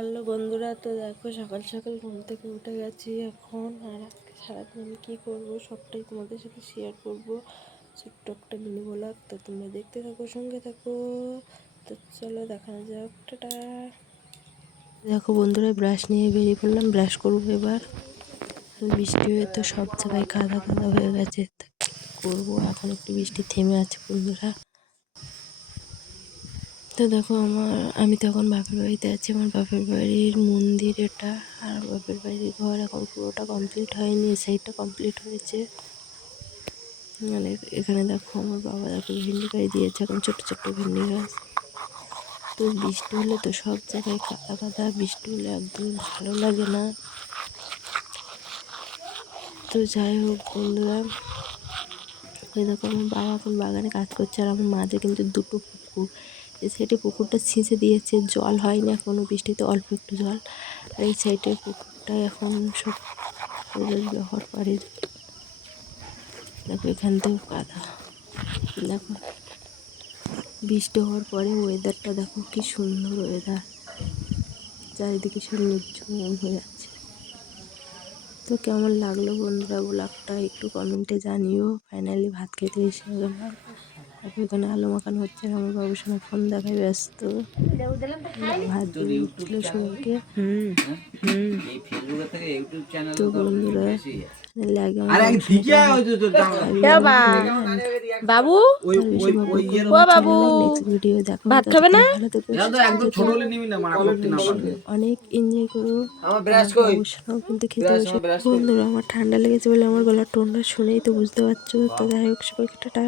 Hello বন্ধুরা, তো দেখো সকাল সকাল ঘুম থেকে উঠে গেছি এখন। আর আজকে সারাদিন আমি কী করবো সবটাই তোমাদের সাথে শেয়ার করবো। ছোট্ট একটা মিনি ব্লগ, তো তোমরা দেখতে থাকো, সঙ্গে থাকো। তো চলো দেখানো যাক, টাটা। দেখো বন্ধুরা, ব্রাশ নিয়ে বেরিয়ে পড়লাম, ব্রাশ করবো এবার। বৃষ্টি হয়ে তো সব জায়গায় কাদা কাদা হয়ে গেছে, তো কী করবো, এখন একটু বৃষ্টি থেমে আছে বন্ধুরা। তো দেখো আমি তো এখন বাপের বাড়িতে আছি। আমার বাপের বাড়ির মন্দির এটা, আর বাপের বাড়ির ঘর এখন পুরোটা কমপ্লিট হয়নি, সেইটা কমপ্লিট হয়েছে। মানে এখানে দেখো আমার বাবা দেখো ভেন্ডি গাছ দিয়েছে, এখন ছোটো ছোটো ভেন্ডি গাছ। তো বৃষ্টি হলে তো সব জায়গায় কাদা কাদা, বৃষ্টি হলে একদমই ভালো লাগে না। তো যাই হোক বন্ধুরা, ওই দেখো আমার বাবা এখন বাগানে কাজ করছে, আর আমার মাঝে কিন্তু দুটো পুকুর, এই সাইডে পুকুরটা ছিঁচে দিয়েছে, জল হয়নি এখনও, বৃষ্টিতে অল্প একটু জল। আর এই সাইডের পুকুরটায় এখন সব ব্যবহার করে। দেখো এখানতেও কাদা। দেখো বৃষ্টি হওয়ার পরে ওয়েদারটা দেখো কি সুন্দর ওয়েদার, চারিদিকে সব নির্ঝুম হয়ে যাচ্ছে। তো কেমন লাগলো বন্ধুরা ব্লগটা একটু কমেন্টে জানিও। ফাইনালি ভাত খেতে এসে গেলাম, এখানে আলু মাখানো হচ্ছে, আমার বাবুর সঙ্গে ফোন দেখায় ব্যস্ত। ভাত দিয়ে উঠছিল সবাইকে। তো বন্ধুরা বাবু নেক্সট ভিডিও দেখো, ভাত খাবে না, অনেক এনজয় করো। কিন্তু খেতে বসে বন্ধুরা, আমার ঠান্ডা লেগেছে বলে আমার গলার টোনটা শুনেই তো বুঝতে পারছো। তো যাই হোক সবাইকে টাটা।